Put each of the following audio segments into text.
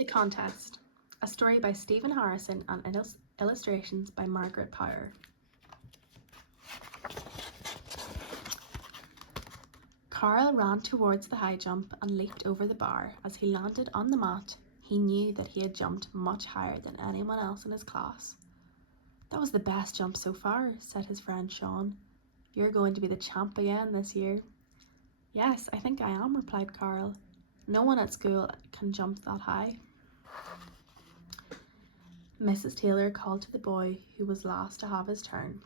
The Contest, a story by Stephen Harrison and illustrations by Margaret Power. Carl ran towards the high jump and leaped over the bar. As he landed on the mat, he knew that he had jumped much higher than anyone else in his class. "That was the best jump so far," said his friend Sean. "You're going to be the champ again this year." "Yes, I think I am," replied Carl. "No one at school can jump that high." Mrs. Taylor called to the boy who was last to have his turn.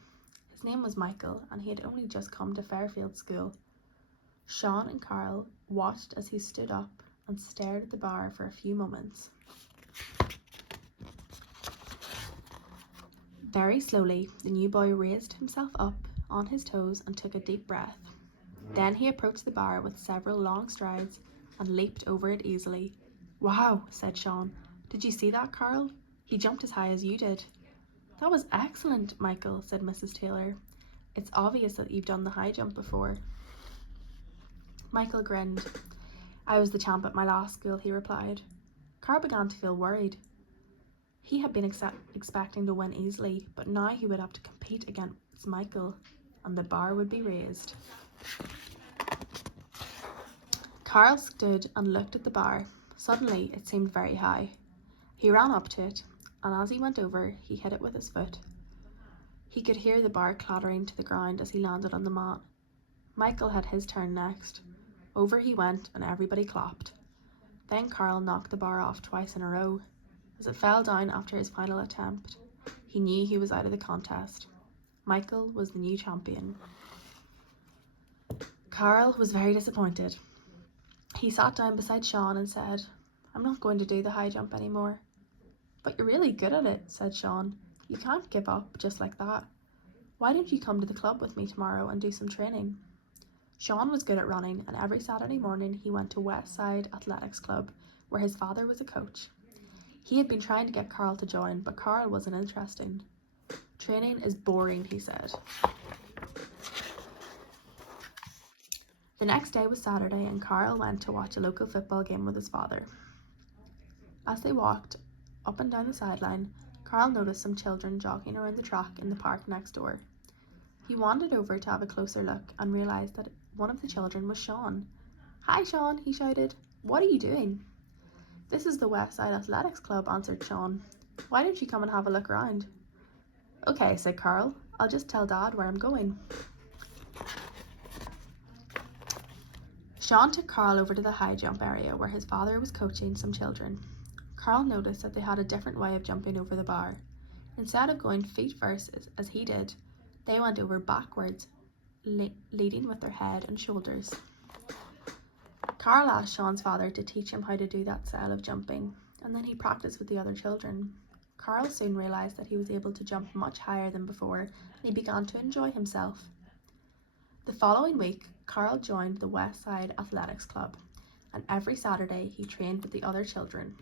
His name was Michael, and he had only just come to Fairfield School. Sean and Carl watched as he stood up and stared at the bar for a few moments. Very slowly, the new boy raised himself up on his toes and took a deep breath. Then he approached the bar with several long strides and leaped over it easily. "Wow," said Sean. "Did you see that, Carl? He jumped as high as you did." "That was excellent, Michael," said Mrs. Taylor. "It's obvious that you've done the high jump before." Michael grinned. "I was the champ at my last school," he replied. Carl began to feel worried. He had been expecting to win easily, but now he would have to compete against Michael, and the bar would be raised. Carl stood and looked at the bar. Suddenly, it seemed very high. He ran up to it, and as he went over, he hit it with his foot. He could hear the bar clattering to the ground as he landed on the mat. Michael had his turn next. Over he went, and everybody clapped. Then Carl knocked the bar off twice in a row. As it fell down after his final attempt, he knew he was out of the contest. Michael was the new champion. Carl was very disappointed. He sat down beside Sean and said, "I'm not going to do the high jump anymore." "But you're really good at it," said Sean. "You can't give up just like that. Why don't you come to the club with me tomorrow and do some training?" Sean was good at running, and every Saturday morning he went to West Side Athletics Club, where his father was a coach. He had been trying to get Carl to join, but Carl wasn't interested. "Training is boring," he said. The next day was Saturday, and Carl went to watch a local football game with his father. As they walked up and down the sideline, Carl noticed some children jogging around the track in the park next door. He wandered over to have a closer look and realised that one of the children was Sean. "Hi, Sean," he shouted. "What are you doing?" "This is the West Side Athletics Club," answered Sean. "Why don't you come and have a look around?" "Okay," said Carl. "I'll just tell Dad where I'm going." Sean took Carl over to the high jump area where his father was coaching some children. Carl noticed that they had a different way of jumping over the bar. Instead of going feet first as he did, they went over backwards, leading with their head and shoulders. Carl asked Sean's father to teach him how to do that style of jumping, and then he practiced with the other children. Carl soon realised that he was able to jump much higher than before, and he began to enjoy himself. The following week, Carl joined the West Side Athletics Club, and every Saturday he trained with the other children.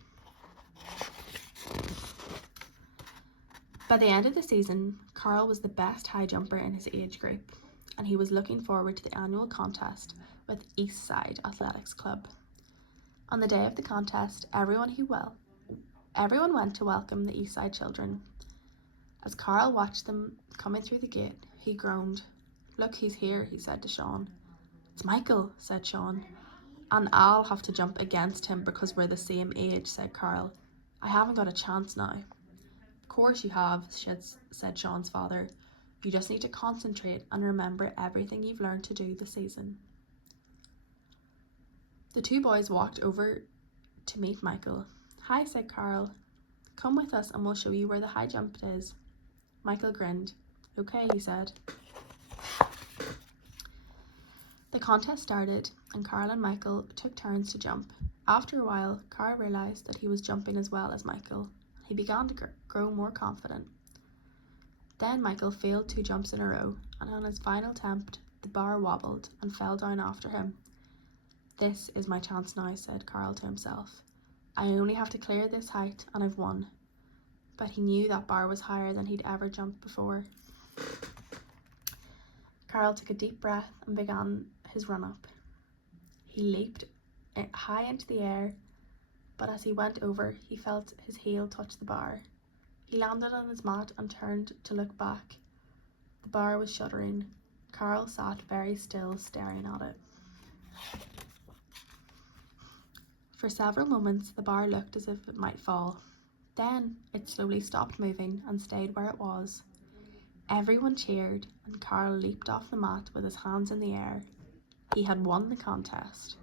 By the end of the season, Carl was the best high jumper in his age group, and he was looking forward to the annual contest with East Side Athletics Club. On the day of the contest, everyone went to welcome the East Side children. As Carl watched them coming through the gate, he groaned. "Look, he's here," he said to Sean. "It's Michael," said Sean. "And I'll have to jump against him because we're the same age," said Carl. "I haven't got a chance now." "Of course you have," said Sean's father. "You just need to concentrate and remember everything you've learned to do this season." The two boys walked over to meet Michael. "Hi," said Carl. "Come with us and we'll show you where the high jump is." Michael grinned. "Okay," he said. The contest started, and Carl and Michael took turns to jump. After a while, Carl realised that he was jumping as well as Michael. He began to grow more confident. Then Michael failed 2 jumps in a row, and on his final attempt, the bar wobbled and fell down after him. "This is my chance now," said Carl to himself. "I only have to clear this height and I've won." But he knew that bar was higher than he'd ever jumped before. Carl took a deep breath and began his run up. He leaped high into the air, but as he went over, he felt his heel touch the bar. He landed on his mat and turned to look back. The bar was shuddering. Carl sat very still, staring at it. For several moments, the bar looked as if it might fall. Then it slowly stopped moving and stayed where it was. Everyone cheered, and Carl leaped off the mat with his hands in the air. He had won the contest.